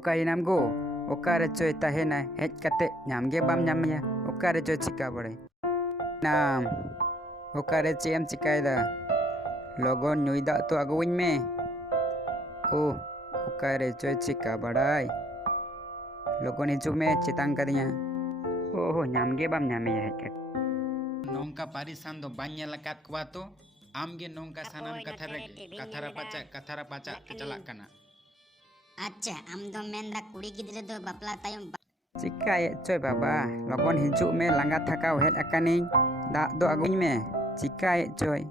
Okainam go, Okare choy tahena, het kate, nyam ge bam nyamya, Okare choy chika bade. Nam, Okare chem chikaida. Logon nyuida to aguin me. Oh, Okare choy chika badai. Logon hijuk me chitang kadinya. Oh, nyam ge bam nyamya het kate. Nongka parisan do banya lakat kuato, amge nongka sanam kathara paca kecalak kana. Acha, am do menda kuri gidre do bapla tayong Chika ye coy baba, logon hijuk me langga thakau het akani, dak do aguin me. Chika ye coy.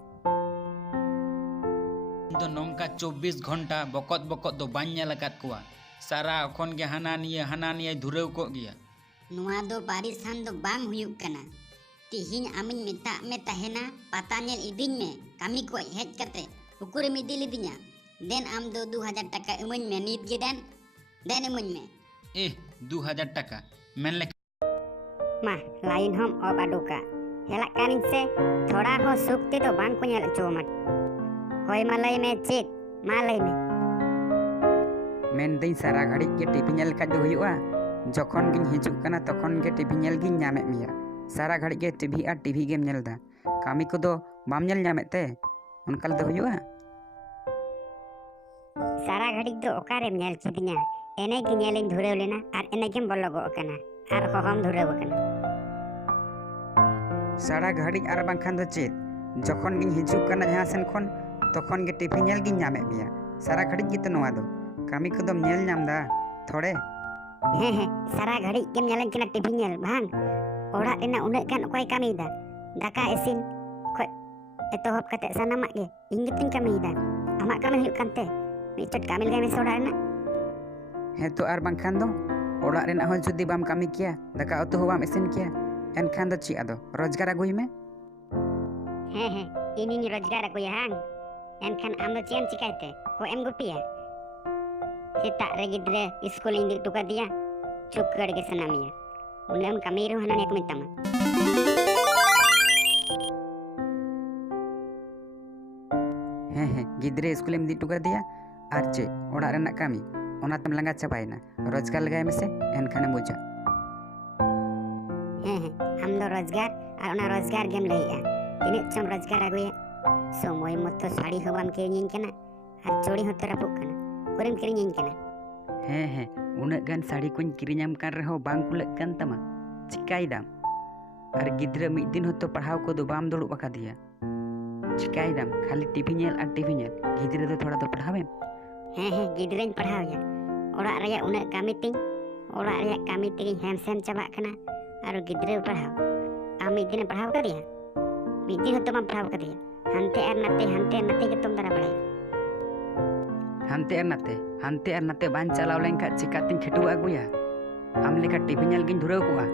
Do nongka 24 घंटा bokot do banya lakat kuat. Sara khon ge hana niya dhureu ko gya. Nuwa do barisan do bang huyuk kana. Tihin amin meta me tahena pata nyel idin me kami ko het kate ukur mi dilidinya. Den am do 2000 taka imun me nit ge den imun me. 2000 taka men lek Mah lain hom ob aduka. Helak kanin se thoda ho sukti do bang ko nyel chomat. Hoy malai me chit malai me. Men ding sara ghadi ge TV nyel ka do huyu'a. Jokhon gin hijuk kana tokhon ge TV nyel gin nyamet miya. Sara ghadi ge TV ar TV game nyel da. Kami ko do bam nyel nyamet te. Onkal do huyu'a. Sara ghadi do okare nyel kidinya. Ene gi nyelin dhureu lena ar ene gem bologo kana. Ar hohom dhureu kana. Sara ghadi ar bangkhan do chit. Jokhon gin hijuk kana jahan sen khon tokhon ge TV nyel gin nyamet miya. Sara ghadi gi to noa do. Kami ko dom nyel nyam da. Thode. Sara ghadi gem nyelin kina TV nyel bang. Orak rena unak kan okoy kami da. Daka isin ko etohop kate sanamak ge. Ingitin kami da. Amak kami huyuk kante. Michot kamil ge mes orak rena. Hetu ar bangkhan do. Orak rena hon judi bam kami kia. Daka utu bam isin kia. Enkhan do chi ado. Rojgar agui me. Ini rojgar aku ya hang. Enkhan am do ciem cikaite. Ko em gupi ya. Kita regidre school indi tuka dia. Cukkar ge sanamiya. Unam kami ru hanan ek mitama. Gidre school em di tuka dia. Arche orak rena kami. Onatam langga capaina. Rojgar lagai mese enkhan buja. Am do rojgar ar ona rojgar gem laiya. Tinik chom rojgar aguya. Somoy motto sari hobam kiringin kana. Ar chori hoto rapuk kana. Kurim kiringin kana. Unak gan sari kuñ kiriñam kan reho bang kulek kan tama. Cikai dam. Ar gidra mid din hoto padhaw ko do bam duluk bakadia. Cikai dam khali TV nyel ar TV nyel. Gidra do thoda do padhawem. Gidrañ padhaw ya. Orak raya unak kami ting. Orak raya kami ting hem cabak kana. Aru gidra padhaw. Am mid din padhaw ka dia. Mid din hoto bam padhaw ka dia. Hante ar nate getom dara badai. Hante ar nate ban chalaw lengka cikatin khetu aguya. Am leka TV nyel gin dhureu koa.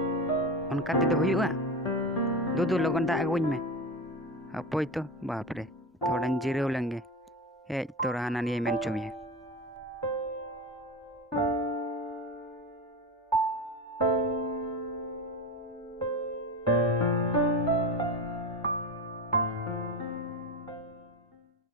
Onka te do huyu'a. Dudu logon da aguin me. Apoy to bapre. Thodan jireu lenge. Tora hanan ye men chumia.